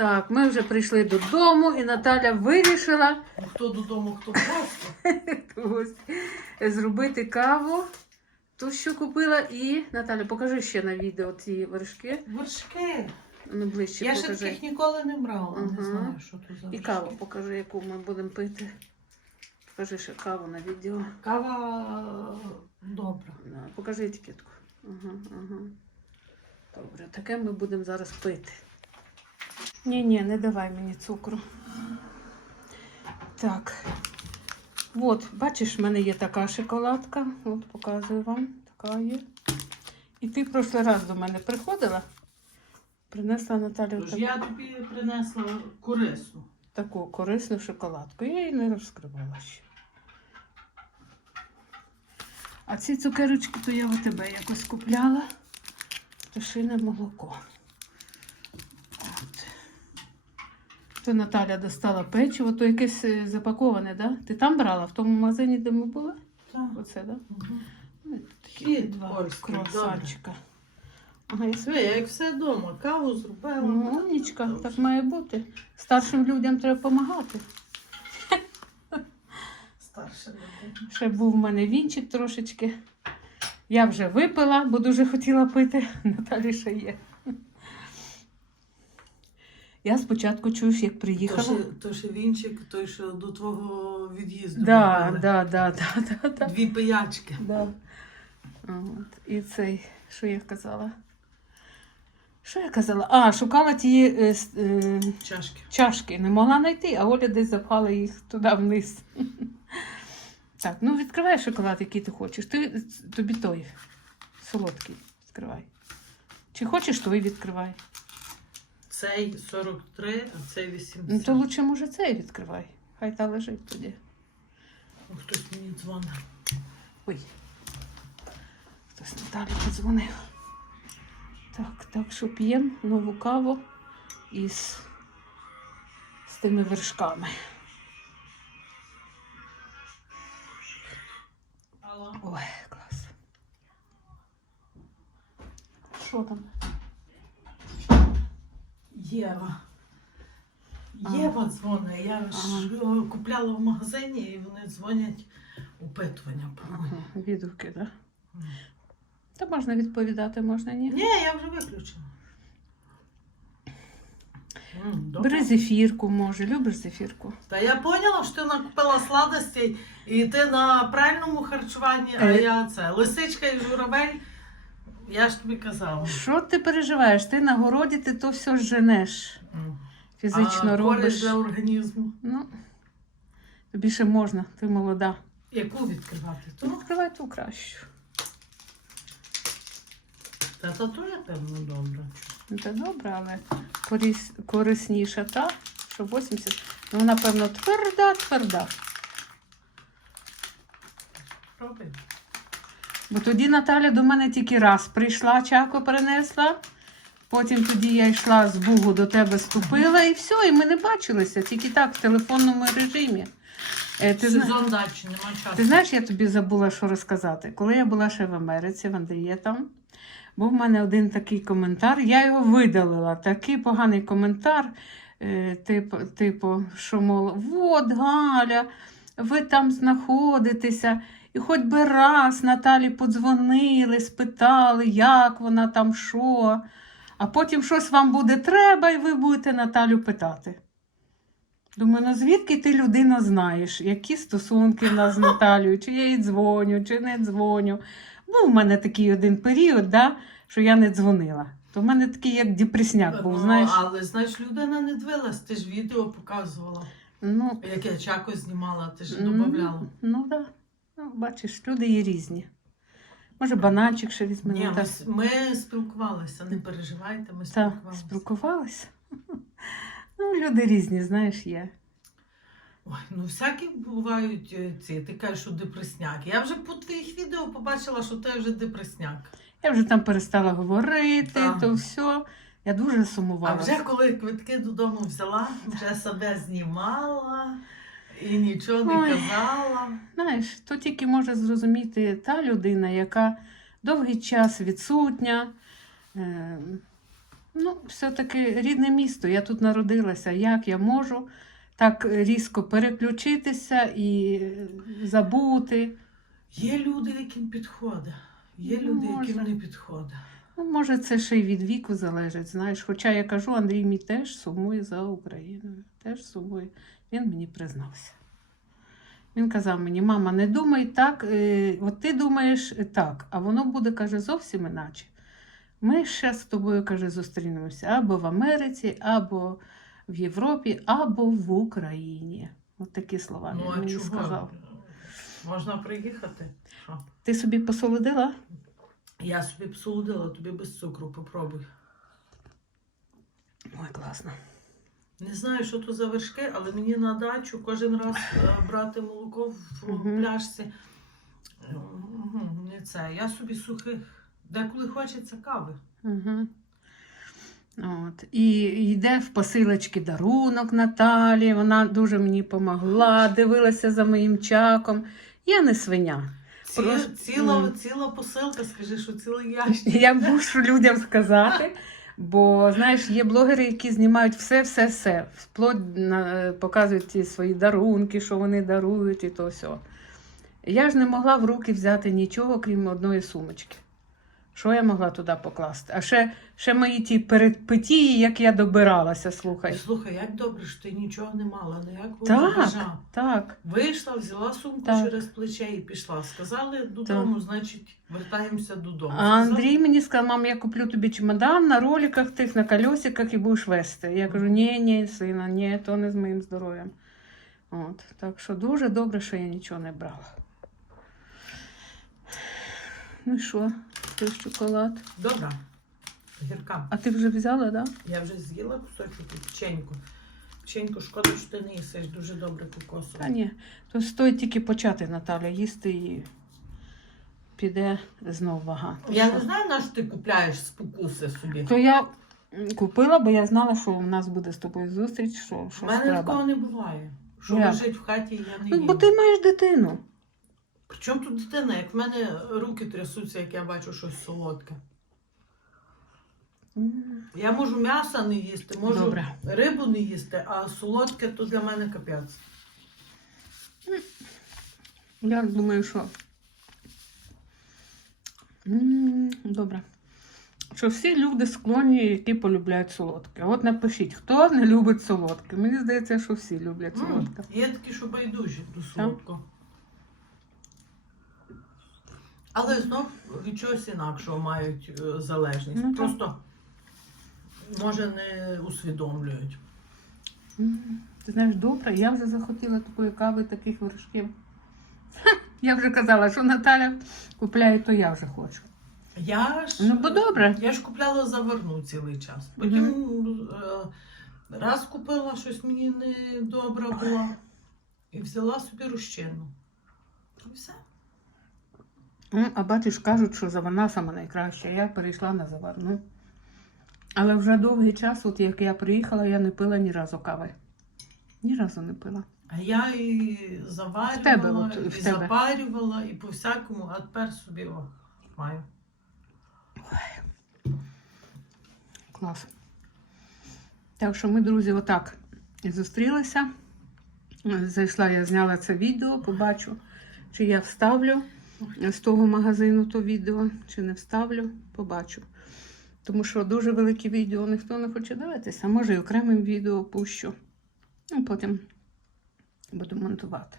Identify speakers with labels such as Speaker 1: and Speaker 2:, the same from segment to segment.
Speaker 1: Так, ми вже прийшли додому, і Наталя вирішила
Speaker 2: Хто додому, хто просто.
Speaker 1: ось, зробити каву. Ту, що купила, і Наталя, покажи ще на відео ці вершки.
Speaker 2: Вершки.
Speaker 1: Ну, ближче
Speaker 2: Я ще
Speaker 1: покажи.
Speaker 2: таких ніколи не брала.
Speaker 1: Ага.
Speaker 2: Не знаю, що тут за
Speaker 1: І
Speaker 2: вершки.
Speaker 1: каву покажи, яку ми будемо пити. Покажи ще каву на відео.
Speaker 2: Кава е, добра.
Speaker 1: Покажи етикетку. Ага, ага. Добре, таке ми будемо зараз пити. Ні, ні, не давай мені цукру. Так. От, бачиш, в мене є така шоколадка. От показую вам. Така є. І ти в прошлий раз до мене приходила, принесла Наталю
Speaker 2: Тож
Speaker 1: таку,
Speaker 2: я тобі принесла корисну.
Speaker 1: таку корисну шоколадку. Я її не розкривала ще. А ці цукерочки то я у тебе якось купляла. Пташине молоко. От. То Наталя достала печиво, то якесь е, запаковане, да? Ти там брала, в тому магазині, де ми були?
Speaker 2: Так.
Speaker 1: Оце, да? Ну, Такі два. Ага, я
Speaker 2: Все, я як все вдома. Каву зробила.
Speaker 1: Ну, умнічка, так має бути. Старшим людям треба допомагати.
Speaker 2: Старша людина.
Speaker 1: Ще був в мене вінчик трошечки. Я вже випила, бо дуже хотіла пити. Наталі ще є. Я спочатку чуєш, як
Speaker 2: То
Speaker 1: приїхала.
Speaker 2: ще, то ще вінчик, той, що до твого від'їзду.
Speaker 1: Да, да, да, да, да, да.
Speaker 2: Дві пиячки.
Speaker 1: Да. От. І цей, що я казала? Що я казала? А, шукала ті е, е,
Speaker 2: Чашки.
Speaker 1: чашки. Не могла знайти, а Оля десь запхала їх туди вниз. Так, ну відкривай шоколад, який ти хочеш. Ти, тобі той солодкий відкривай. Чи хочеш, той відкривай.
Speaker 2: Цей 43, а цей 80.
Speaker 1: Ну, то лучше, може, цей відкривай. Хай та лежить тоді.
Speaker 2: О, Хтось мені дзвонить.
Speaker 1: Ой. Хтось Наталі подзвонив. Так, так що п'ємо нову каву із з тими вершками.
Speaker 2: Алло.
Speaker 1: Ой, клас. Що там?
Speaker 2: Єва. Єва дзвонить. Я ж е, купляла в магазині і вони дзвонять опитування про мене.
Speaker 1: Ага, відгуки, так?
Speaker 2: Мгм.
Speaker 1: Та можна відповідати, можна ні.
Speaker 2: Ні, я вже виключила. Добре.
Speaker 1: Бери зефірку, може. Любиш зефірку?
Speaker 2: Та я поняла, що ти накупила сладостей і ти на правильному харчуванні, а
Speaker 1: Е.
Speaker 2: я це. Лисичка і журавель. Я ж тобі казала.
Speaker 1: Що ти переживаєш? Ти на городі, ти то все женеш. Фізично
Speaker 2: а
Speaker 1: робиш.
Speaker 2: для організму.
Speaker 1: Ну, тобі ще можна, ти молода.
Speaker 2: Яку відкривати? Ту?
Speaker 1: відкривай ту кращу.
Speaker 2: Та то то я певно добре.
Speaker 1: Ну, Це добре, але корис... корисніша та, що 80. Ну, вона, певно, тверда, тверда.
Speaker 2: Пробуй.
Speaker 1: Бо тоді Наталя до мене тільки раз прийшла, чако принесла. Потім тоді я йшла з Бугу до тебе ступила і все, і ми не бачилися, тільки так, в телефонному режимі. Е, ти, зна...
Speaker 2: Дачі, нема часу.
Speaker 1: ти знаєш, я тобі забула, що розказати. Коли я була ще в Америці, в Андрія там, був в мене один такий коментар, я його видалила. Такий поганий коментар, е, типу, типу, що мов, от Галя, ви там знаходитеся. І хоч би раз Наталі подзвонили, спитали, як вона там, що. А потім щось вам буде треба, і ви будете Наталю питати. Думаю, ну звідки ти людина знаєш, які стосунки в нас з Наталією, чи я їй дзвоню, чи не дзвоню. Був в мене такий один період, да, що я не дзвонила. То в мене такий як депресняк був,
Speaker 2: Ну. Але знаєш, людина не дивилась, ти ж відео показувала.
Speaker 1: Ну,
Speaker 2: Як я чако знімала, ти ж
Speaker 1: ну,
Speaker 2: додавала.
Speaker 1: Ну, да. Ну, бачиш, люди є різні. Може, бананчик ще візьме.
Speaker 2: Ні,
Speaker 1: ну,
Speaker 2: ми,
Speaker 1: так.
Speaker 2: ми спілкувалися, не переживайте, ми
Speaker 1: Так,
Speaker 2: спілкувалися.
Speaker 1: спілкувалися. Ну, люди різні, знаєш, є.
Speaker 2: Ой, ну всякі бувають е, ці. Ти кажеш, що депресняк. Я вже по твоїх відео побачила, що ти вже депресняк.
Speaker 1: Я вже там перестала говорити,
Speaker 2: Так.
Speaker 1: то все. Я дуже
Speaker 2: А вже коли квитки додому взяла, вже себе знімала і нічого не
Speaker 1: Ой.
Speaker 2: казала.
Speaker 1: Знаєш, то тільки може зрозуміти та людина, яка довгий час відсутня, е, Ну, все-таки рідне місто. Я тут народилася. Як я можу так різко переключитися і забути?
Speaker 2: Є люди, яким підходить. Є люди, яким
Speaker 1: Може.
Speaker 2: не підходить.
Speaker 1: Ну, може, це ще й від віку залежить, знаєш. Хоча я кажу, Андрій мій теж сумує за Україною. Теж сумує. Він мені признався. Він казав мені, мама, не думай так, е, от ти думаєш е, так, а воно буде, каже, зовсім іначе. Ми ще з тобою, каже, зустрінемося або в Америці, або в Європі, або в Україні. От такі слова
Speaker 2: Ну,
Speaker 1: він мені
Speaker 2: чого?
Speaker 1: сказав.
Speaker 2: Можна приїхати. Що?
Speaker 1: Ти собі посолодила?
Speaker 2: Я собі б солодила, тобі без цукру попробуй.
Speaker 1: Ой, класно.
Speaker 2: Не знаю, що то за вершки, але мені на дачу кожен раз е, брати молоко в пляшці. Не це. Я собі сухих. Деколи хочеться кави.
Speaker 1: Угу. От. І йде в посилочки дарунок Наталі. Вона дуже мені допомогла, дивилася за моїм чаком. Я не свиня.
Speaker 2: Ці,
Speaker 1: Просто-
Speaker 2: ціла, ціла посилка, скажи, що цілий ящик.
Speaker 1: Я мушу людям сказати. Бо знаєш, є блогери, які знімають все, все, все. Вплоть на, показують ті свої дарунки, що вони дарують, і то все. Я ж не могла в руки взяти нічого, крім одної сумочки. Що я могла туди покласти? А ще, ще мої ті передпитії, як я добиралася, слухай.
Speaker 2: Слухай, як добре, що ти нічого не мала, ніякого
Speaker 1: Так.
Speaker 2: багажа.
Speaker 1: Так,
Speaker 2: Вийшла, взяла сумку
Speaker 1: Так.
Speaker 2: через плече і пішла. Сказали додому, значить, вертаємося додому.
Speaker 1: а
Speaker 2: Сказали,
Speaker 1: Андрій мені сказав, мам, я куплю тобі чемодан на роликах тих, на колесиках і будеш вести. Я кажу, ні, ні, сина, ні, то не з моїм здоров'ям. От, так що дуже добре, що я нічого не брала. Ну і що, той шоколад?
Speaker 2: Добре, гірка.
Speaker 1: А ти вже взяла, так? Да?
Speaker 2: Я вже з'їла кусочок і печеньку. Печеньку шкода, що ти не їсиш дуже добре кокосове.
Speaker 1: Та ні, то стоїть тільки почати, Наталя, їсти і піде знов вага. То
Speaker 2: Я
Speaker 1: що?
Speaker 2: не знаю, на що ти купляєш спокуси собі.
Speaker 1: То я купила, бо я знала, що у нас буде з тобою зустріч, що
Speaker 2: У мене
Speaker 1: треба.
Speaker 2: такого не буває. Що
Speaker 1: Як?
Speaker 2: лежить в хаті, я не
Speaker 1: Ну,
Speaker 2: їм.
Speaker 1: бо ти маєш дитину.
Speaker 2: Причому тут дитина, як в мене руки трясуться, як я бачу щось солодке. Я можу м'яса не їсти, можу
Speaker 1: Добре.
Speaker 2: рибу не їсти, а солодке то для мене капець.
Speaker 1: Я думаю, що. Добре. Що всі люди склонні, які полюбляють солодке. От напишіть, хто не любить солодке. Мені здається, що всі люблять солодке.
Speaker 2: Є такі, що байдужі до солодкого. Але знов від чогось інакшого мають е, залежність.
Speaker 1: Ну, так.
Speaker 2: Просто може не усвідомлюють.
Speaker 1: М, Ти знаєш, добре, я вже захотіла такої кави, таких вершків. Ха, Я вже казала, що Наталя купляє, то я вже хочу.
Speaker 2: Я ж,
Speaker 1: Ну, бо добре.
Speaker 2: я ж купляла заверну цілий час. Потім е, раз купила щось мені не добра була і взяла собі розчинну. І все.
Speaker 1: М, А бачиш, кажуть, що заварна сама найкраща. Я перейшла на заварну. Але вже довгий час, от як я приїхала, я не пила ні разу кави. Ні разу не пила.
Speaker 2: А я і заварювала,
Speaker 1: В тебе, от,
Speaker 2: і
Speaker 1: тебе.
Speaker 2: запарювала, і по всякому, а тепер собі о, маю.
Speaker 1: Клас. Так що ми, друзі, отак і зустрілися. Зайшла, я зняла це відео, побачу, чи я вставлю з того магазину то відео, чи не вставлю, побачу. Тому що дуже великі відео ніхто не хоче дивитися. Може, і окремим відео пущу. Ну, потім буду монтувати.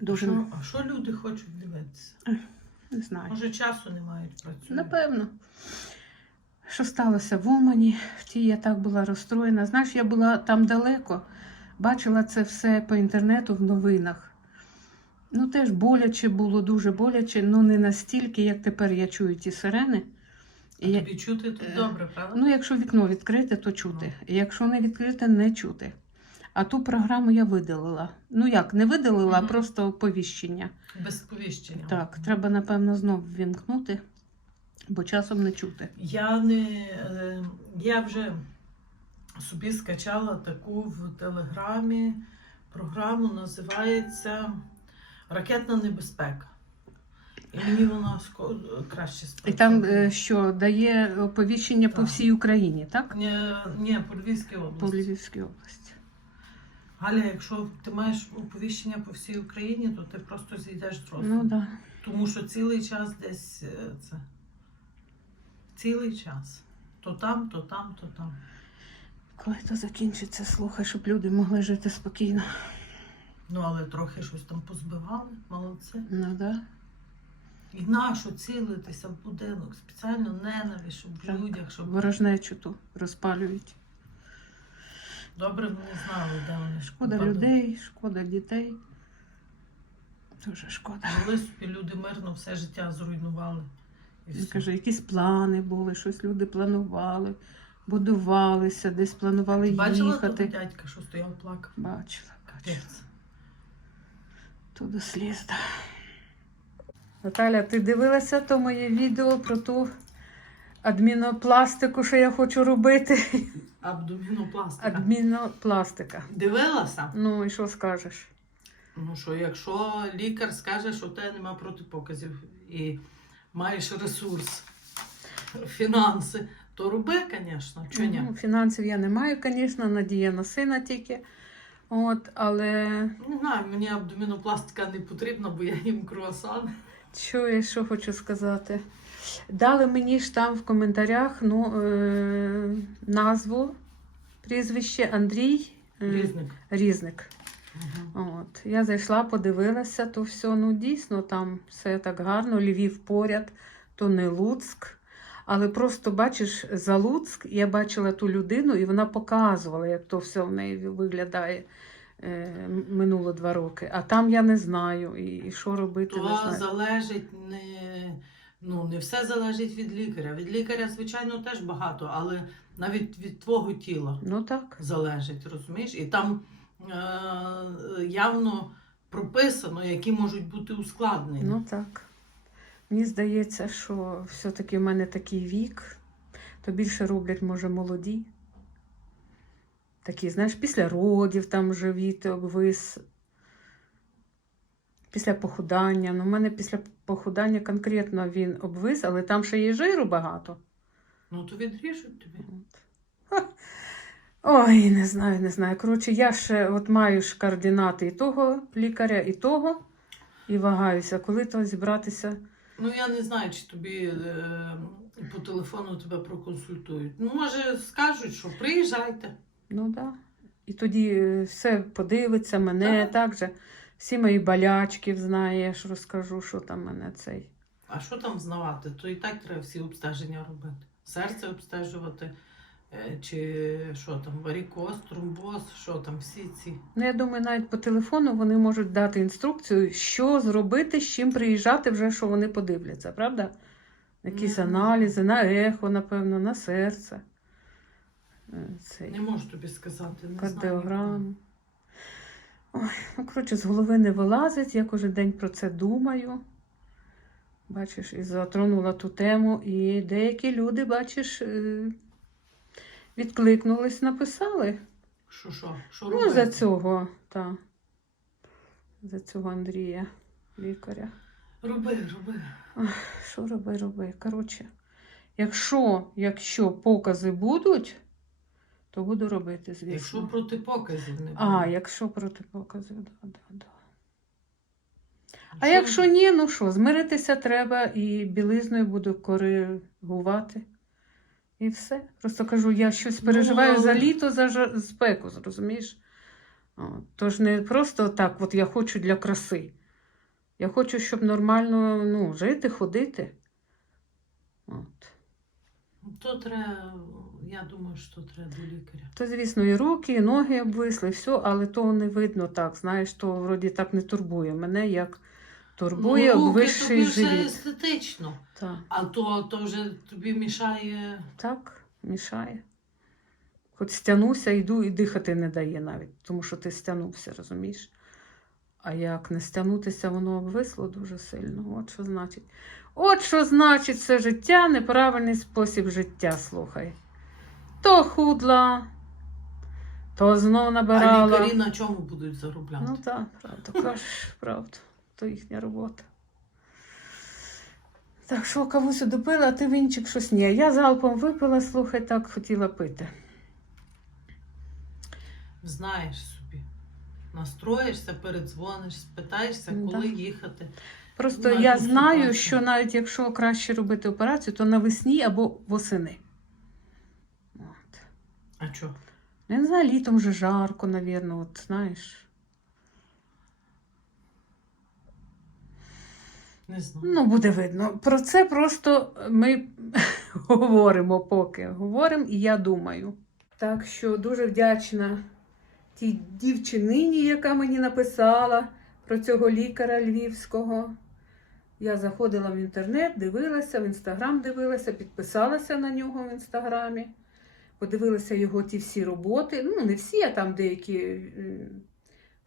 Speaker 1: Дуже
Speaker 2: Що, а що люди хочуть дивитися?
Speaker 1: не знаю.
Speaker 2: Може, часу не мають працювати?
Speaker 1: Напевно. Що сталося в Умані, в тій я так була розстроєна. Знаєш, я була там далеко, бачила це все по інтернету в новинах. Ну, теж боляче було, дуже боляче, ну не настільки, як тепер я чую ті сирени.
Speaker 2: А
Speaker 1: я-
Speaker 2: тобі чути тут
Speaker 1: Е,
Speaker 2: добре, правда?
Speaker 1: Ну, якщо вікно відкрите, то чути. Якщо не відкрите, не чути. А ту програму я видалила. Ну як, не видалила, а просто оповіщення.
Speaker 2: Без сповіщення.
Speaker 1: Так, треба, напевно, знов ввімкнути, бо часом не чути.
Speaker 2: Я не е, я вже собі скачала таку в телеграмі програму, називається Ракетна небезпека. І мені вона краще
Speaker 1: І там е, що дає оповіщення по всій Україні, так?
Speaker 2: Ні, ні, по Львівській
Speaker 1: По. Львівській області.
Speaker 2: Галя, якщо ти маєш оповіщення по всій Україні, то ти просто зійдеш з розуму.
Speaker 1: Ну. Да.
Speaker 2: Тому що цілий час десь е, це. Цілий час. То там, то там, то там.
Speaker 1: Коли то закінчиться, слухай, щоб люди могли жити спокійно.
Speaker 2: Ну, але трохи щось там позбивали, молодці.
Speaker 1: Ну да.
Speaker 2: І нащо цілитися в будинок? Спеціально ненависть, щоб в людях, щоб
Speaker 1: Ворожнечу ту розпалюють.
Speaker 2: добре вони знали, де вони
Speaker 1: Шкода
Speaker 2: попадуть.
Speaker 1: людей, шкода дітей. Дуже шкода.
Speaker 2: Жили собі люди мирно все життя зруйнували. І
Speaker 1: Він
Speaker 2: все.
Speaker 1: каже, якісь плани були, щось люди планували, будувалися, десь планували
Speaker 2: Бачила того
Speaker 1: їхати.
Speaker 2: дядька, що стояв плакав?
Speaker 1: Бачила, бачила.
Speaker 2: Капець.
Speaker 1: То до сліз. Наталя, ти дивилася то моє відео про ту адмінопластику, що я хочу робити?
Speaker 2: Абдомінопластика.
Speaker 1: Адмінопластика.
Speaker 2: Дивилася?
Speaker 1: Ну і що скажеш?
Speaker 2: Ну що, якщо лікар скаже, що в тебе нема протипоказів і маєш ресурс, фінанси, то роби, звісно, чого ні?
Speaker 1: Ну, фінансів я не маю, звісно, надія на сина тільки. От, але
Speaker 2: Не знаю, мені абдомінопластика не потрібна, бо я їм круасан.
Speaker 1: що я що хочу сказати? Дали мені ж там в коментарях ну, е- назву, прізвище Андрій е-
Speaker 2: Різник.
Speaker 1: Різник.
Speaker 2: Угу.
Speaker 1: От. Я зайшла, подивилася, то все, ну дійсно там все так гарно, Львів поряд, то не Луцьк. Але просто бачиш, за Луцьк я бачила ту людину, і вона показувала, як то все в неї виглядає. е, Минуло два роки. А там я не знаю, і, і що робити, не знаю.
Speaker 2: залежить не, ну, не все залежить від лікаря. Від лікаря, звичайно, теж багато, але навіть від твого тіла
Speaker 1: Ну так.
Speaker 2: залежить, розумієш? І там е- явно прописано, які можуть бути ускладнення.
Speaker 1: Ну так. Мені здається, що все-таки в мене такий вік, то більше роблять, може, молоді. Такі, знаєш, після родів там живіт обвис. Після похудання. Ну, в мене після похудання конкретно він обвис, але там ще є жиру багато.
Speaker 2: Ну то відріжуть тобі.
Speaker 1: От. Ой, не знаю, не знаю. Коротше, я ще от маю ж координати і того лікаря, і того, і вагаюся, коли то зібратися.
Speaker 2: Ну я не знаю, чи тобі е, по телефону тебе проконсультують. Ну, може, скажуть, що приїжджайте.
Speaker 1: Ну так. Да. І тоді е, все подивиться мене,
Speaker 2: Так.
Speaker 1: так же. Всі мої болячки знаєш, розкажу, що там мене цей.
Speaker 2: А що там знавати? То і так треба всі обстеження робити. Серце обстежувати, чи що там, варікоз, тромбоз, що там, всі ці.
Speaker 1: Ну, я думаю, навіть по телефону вони можуть дати інструкцію, що зробити, з чим приїжджати, вже що вони подивляться, правда? Якісь
Speaker 2: Мгм.
Speaker 1: аналізи на ехо, напевно, на серце. Е, Цей.
Speaker 2: Не можу тобі сказати. Не
Speaker 1: Кардіограму. Ой, ну, коротше, з голови не вилазить, я кожен день про це думаю. Бачиш, і затронула ту тему, і деякі люди, бачиш, е, відкликнулись, написали.
Speaker 2: Що, що? Що
Speaker 1: Ну, за цього, та, за цього Андрія, лікаря.
Speaker 2: Роби, роби.
Speaker 1: Що роби, роби? Коротше, якщо, якщо покази будуть, то буду робити, звісно.
Speaker 2: Якщо протипоказів не буде.
Speaker 1: А, якщо протипокази, да, да, да. А
Speaker 2: Що-
Speaker 1: якщо ні, ну що, змиритися треба і білизною буду коригувати. І все. Просто кажу, я щось
Speaker 2: Ну,
Speaker 1: переживаю за літо, за спеку, зрозумієш? Тож не просто так, от я хочу для краси. Я хочу, щоб нормально ну, жити, ходити. От.
Speaker 2: То треба, я думаю, що треба до лікаря.
Speaker 1: То, звісно, і руки, і ноги обвисли, все, але то не видно так, знаєш, то вроді так не турбує мене, як турбує
Speaker 2: ну,
Speaker 1: обвисший
Speaker 2: тобі вже естетично,
Speaker 1: Так,
Speaker 2: а то, то вже тобі мішає.
Speaker 1: так, мішає. Хоч стянуся, йду і дихати не дає навіть, тому що ти стянувся, розумієш? А як не стягнутися, воно обвисло дуже сильно. От що значить. От що значить це життя, неправильний спосіб життя, слухай. То худла, то знов
Speaker 2: А
Speaker 1: набирала.
Speaker 2: лікарі на чому будуть заробляти?
Speaker 1: Ну так, правда, кажеш, правда. То їхня робота. Так що кавусю допила, а ти вінчик щось ні. Я залпом випила, слухай, так хотіла пити.
Speaker 2: Знаєш собі. Настроїшся, передзвониш, спитаєшся,
Speaker 1: Да.
Speaker 2: коли їхати.
Speaker 1: Просто
Speaker 2: Знаю
Speaker 1: я знаю,
Speaker 2: ситуацію.
Speaker 1: що навіть якщо краще робити операцію, то навесні або восени. От.
Speaker 2: А чо?
Speaker 1: Я не знаю, літом вже жарко, навірно, от знаєш.
Speaker 2: Не знаю.
Speaker 1: Ну, буде видно. Про це просто ми говоримо поки. Говоримо і я думаю. Так що дуже вдячна тій дівчинині, яка мені написала про цього лікаря львівського. Я заходила в інтернет, дивилася, в інстаграм дивилася, підписалася на нього в інстаграмі, подивилася його ті всі роботи. Ну, не всі, а там деякі е,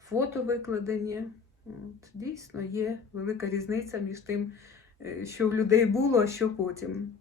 Speaker 1: фото викладені. От, дійсно, є велика різниця між тим, е, що в людей було, а що потім.